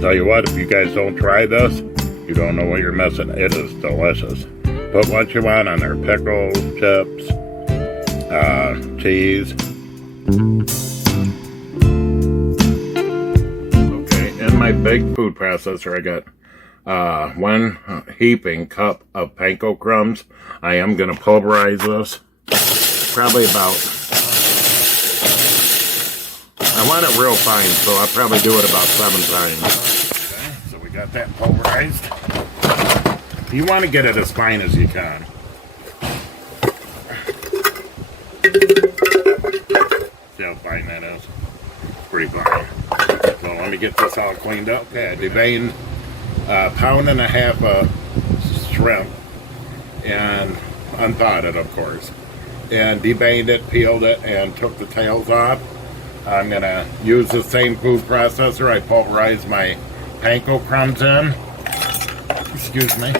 Tell you what, if you guys don't try this, you don't know what you're missing. It is delicious. Put what you want on there. Pickles, chips, cheese. Okay, in my big food processor, I got 1 heaping cup of panko crumbs. I am going to pulverize this. Probably about, I want it real fine, so I'll probably do it about 7 times. Okay, so we got that pulverized. You want to get it as fine as you can. See how fine that is? Pretty fine. So let me get this all cleaned up. Okay, I deveined a pound and a half of shrimp and unthawed it, of course, and deveined it, peeled it, and took the tails off. I'm going to use the same food processor. I pulverized my panko crumbs in. Excuse me.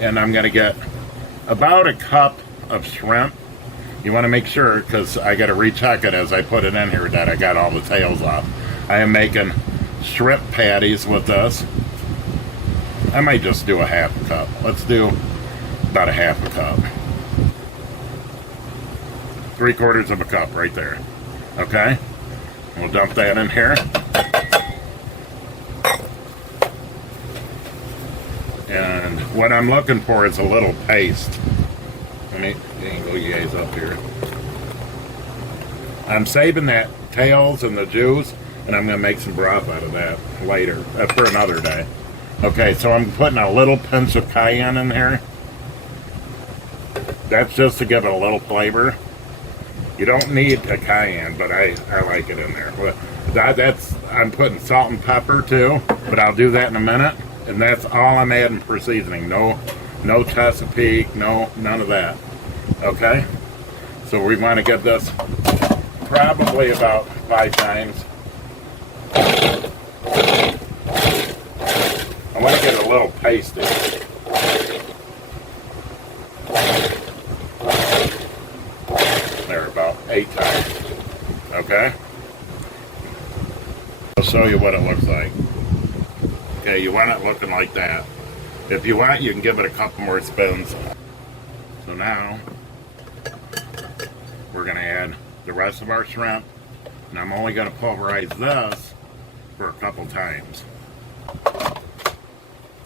And I'm going to get about a cup of shrimp. You want to make sure, because I got to recheck it as I put it in here, that I got all the tails off. I am making shrimp patties with this. I might just do a half a cup. Let's do about a half a cup. 3/4 of a cup right there. Okay? We'll dump that in here. And what I'm looking for is a little paste. Let me angle you guys up here. I'm saving that tails and the juice, and I'm going to make some broth out of that later. That's for another day. Okay, so I'm putting a little pinch of cayenne in here. That's just to give it a little flavor. You don't need a cayenne, but I like it in there. I'm putting salt and pepper too, but I'll do that in a minute. And that's all I'm adding for seasoning. No Chesapeake, none of that. Okay? So we want to get this probably about 5 times. I want to get it a little pasty. There, about 8 times. Okay? I'll show you what it looks like. Okay, you want it looking like that. If you want, you can give it a couple more spins. So now, we're going to add the rest of our shrimp. And I'm only going to pulverize this for a couple times.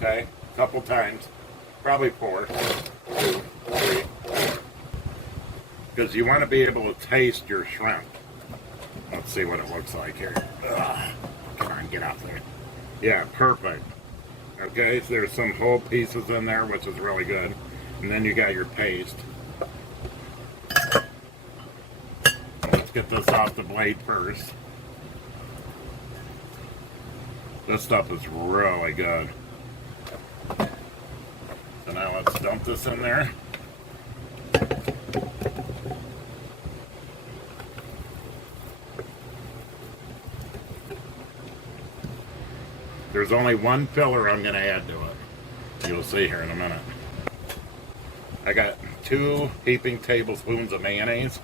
Okay, a couple times. Probably 4. 2, 3. Because you want to be able to taste your shrimp. Let's see what it looks like here. Ugh. Come on, get out there. Yeah, perfect. Okay, so there's some whole pieces in there, which is really good. And then you got your paste. Let's get this off the blade first. This stuff is really good. So now let's dump this in there. There's only one filler I'm going to add to it. You'll see here in a minute. I got 2 heaping tablespoons of mayonnaise.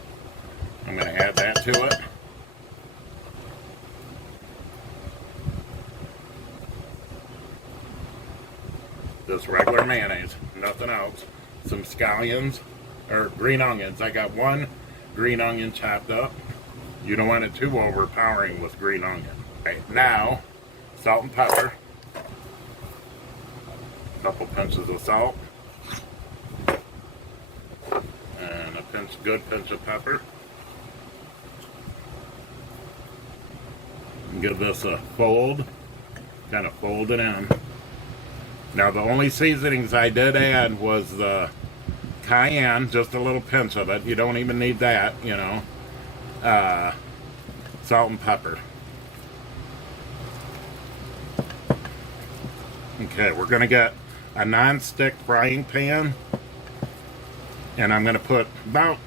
I'm going to add that to it. Just regular mayonnaise, nothing else. Some scallions, or green onions. I got 1 green onion chopped up. You don't want it too overpowering with green onion. Okay, now, salt and pepper. A couple pinches of salt. And a good pinch of pepper. And give this a fold. Kind of fold it in. Now the only seasonings I did add was the cayenne, just a little pinch of it. You don't even need that, you know. Salt and pepper. Okay, we're going to get a non-stick frying pan, and I'm going to put about,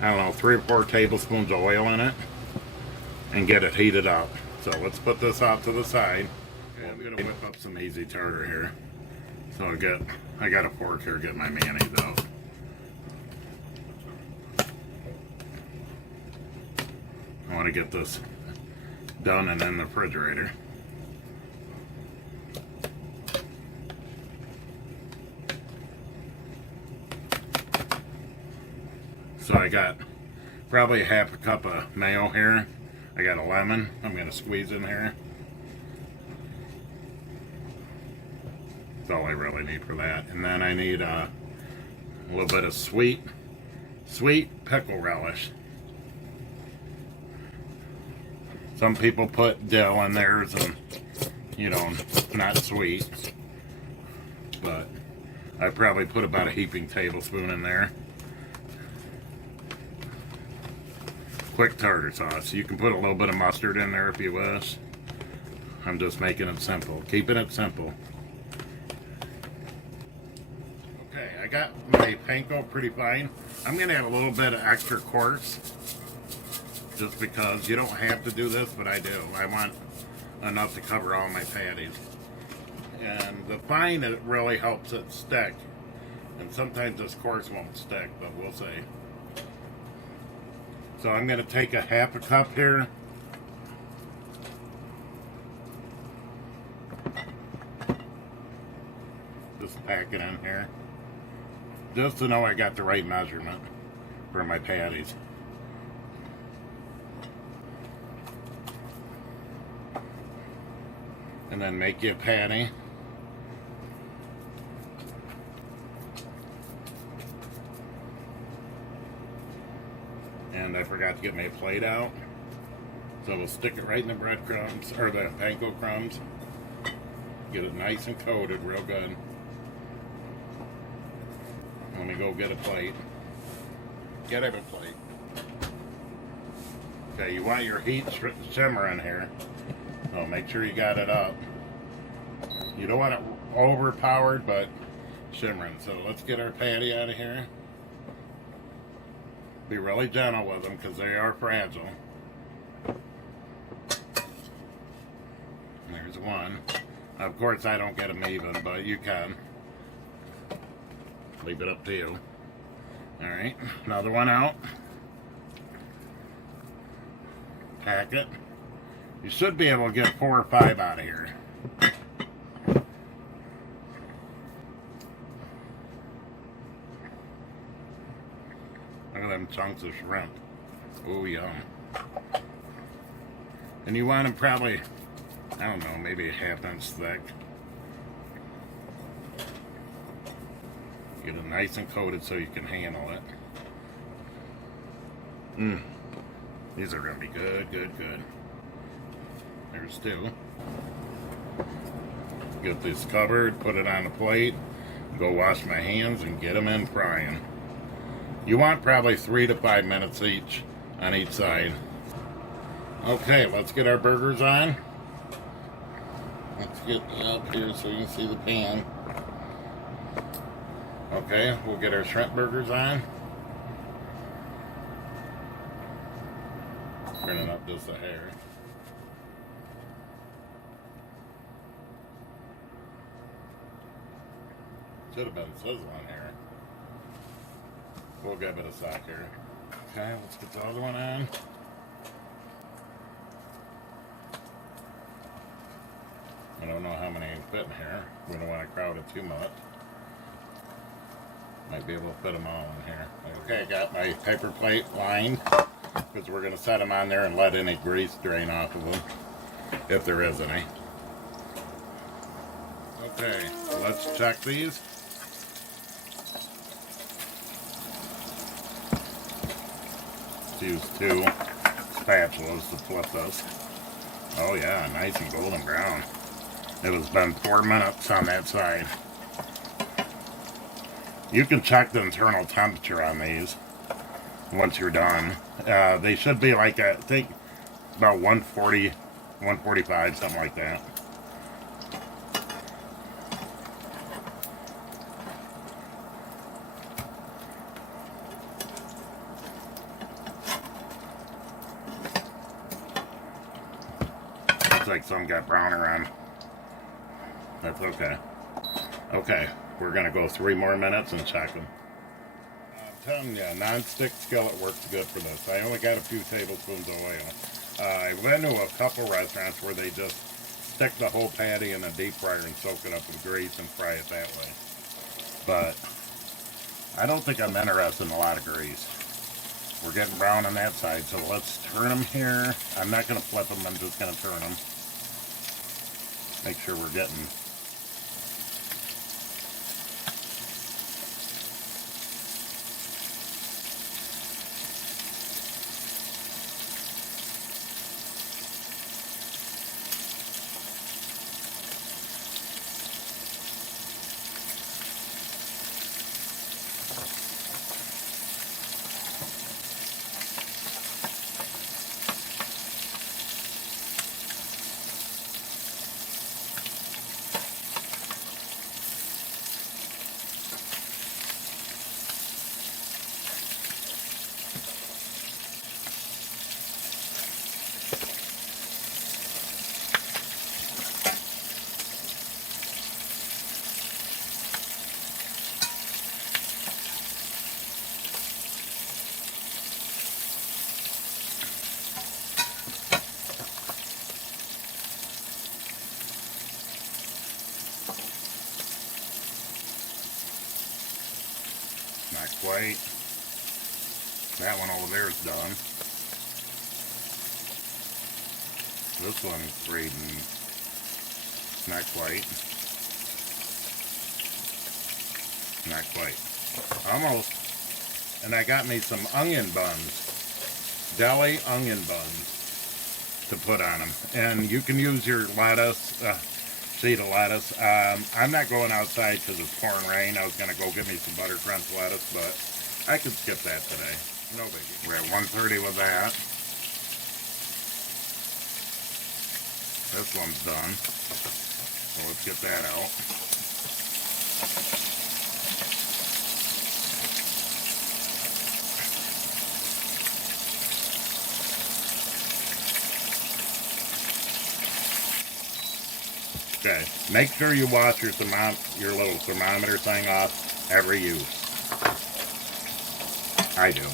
I don't know, 3 or 4 tablespoons of oil in it and get it heated up. So let's put this off to the side. Okay, I'm going to whip up some easy tartar here. So I got a fork here to get my mayonnaise out. I want to get this done and in the refrigerator. So I got probably half a cup of mayo here. I got a lemon I'm going to squeeze in here. That's all I really need for that. And then I need a little bit of sweet pickle relish. Some people put dill in theirs and, you know, not sweet. But I probably put about a heaping tablespoon in there. Quick tartar sauce. You can put a little bit of mustard in there if you wish. I'm just making it simple. Keeping it simple. Okay, I got my panko pretty fine. I'm going to add a little bit of extra coarse. Just because you don't have to do this, but I do. I want enough to cover all my patties. And the fine, it really helps it stick. And sometimes this coarse won't stick, but we'll see. So I'm going to take a half a cup here. Just pack it in here. Just to know I got the right measurement for my patties. And then make you a patty. And I forgot to get my plate out. So we'll stick it right in the breadcrumbs, or the panko crumbs. Get it nice and coated real good. Let me go get a plate. Get a plate. Okay, you want your heat shimmering here. So make sure you got it up. You don't want it overpowered, but shimmering. So let's get our patty out of here. Be really gentle with them because they are fragile. There's one. Of course, I don't get them even, but you can. Leave it up to you. Alright, another one out. Pack it. You should be able to get 4 or 5 out of here. Look at them chunks of shrimp. Oh, yum. And you want them probably, I don't know, maybe a ½ inch thick. Get it nice and coated so you can handle it. These are going to be good, good, good. There's 2. Get this covered, put it on the plate, go wash my hands and get them in frying. You want probably 3 to 5 minutes each on each side. Okay, let's get our burgers on. Let's get up here so you can see the pan. Okay, we'll get our shrimp burgers on. Turning up just a hair. Should have been sizzling here. We'll give it a sec here. Okay, let's get the other one on. I don't know how many fit in here. We don't want to crowd it too much. Might be able to fit them all in here. Okay, I got my paper plate lined because we're going to set them on there and let any grease drain off of them, if there is any. Okay, let's check these. Let's use 2 spatulas to flip this. Oh yeah, nice and golden brown. It has been 4 minutes on that side. You can check the internal temperature on these once you're done. They should be like, I think, about 140, 145, something like that. Looks like some got browner on. That's okay. Okay, we're going to go 3 more minutes and check them. I'm telling you, a non-stick skillet works good for this. I only got a few tablespoons of oil. I went to a couple restaurants where they just stick the whole patty in a deep fryer and soak it up with grease and fry it that way. But I don't think I'm interested in a lot of grease. We're getting brown on that side, so let's turn them here. I'm not going to flip them, I'm just going to turn them. Make sure we're getting... Not quite. That one over there is done. This one's reading. Not quite. Not quite. Almost. And I got me some onion buns. Deli onion buns to put on them. And you can use your lettuce, seed of lettuce. I'm not going outside because it's pouring rain. I was going to go get me some butter crunch lettuce, but I could skip that today. No biggie. We're at 130 with that. This one's done. So let's get that out. Okay, make sure you wash your little thermometer thing off every use. I do.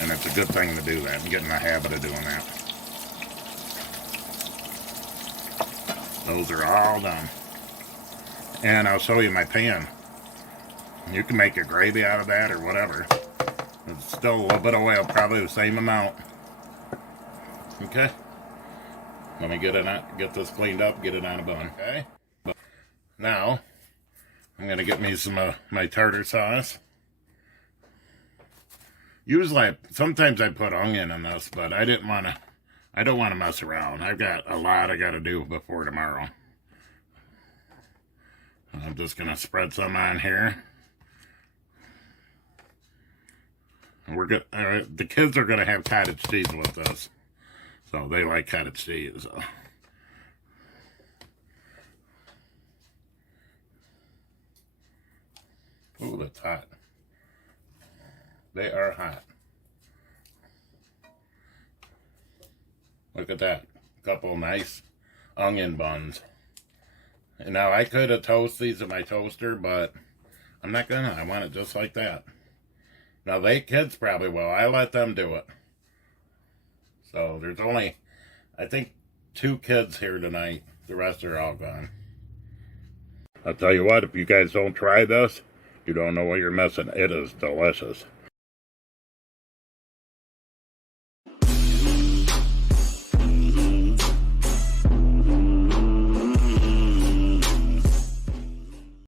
And it's a good thing to do that. I'm getting in the habit of doing that. Those are all done. And I'll show you my pan. You can make a gravy out of that or whatever. It's still a little bit of oil, probably the same amount. Okay. Let me get this cleaned up, get it on a bun. Okay. Now, I'm gonna get me some of my tartar sauce. Usually, sometimes I put onion in this, but I don't want to mess around. I've got a lot I got to do before tomorrow. I'm just gonna spread some on here. We're good. The kids are gonna have cottage cheese with this. So they like cottage cheese. So. Ooh, that's hot. They are hot. Look at that. A couple nice onion buns. And now I could have toasted these in my toaster, but I'm not gonna. I want it just like that. Now they kids probably will. I let them do it. So there's only, I think, 2 kids here tonight. The rest are all gone. I'll tell you what, if you guys don't try this, you don't know what you're missing. It is delicious.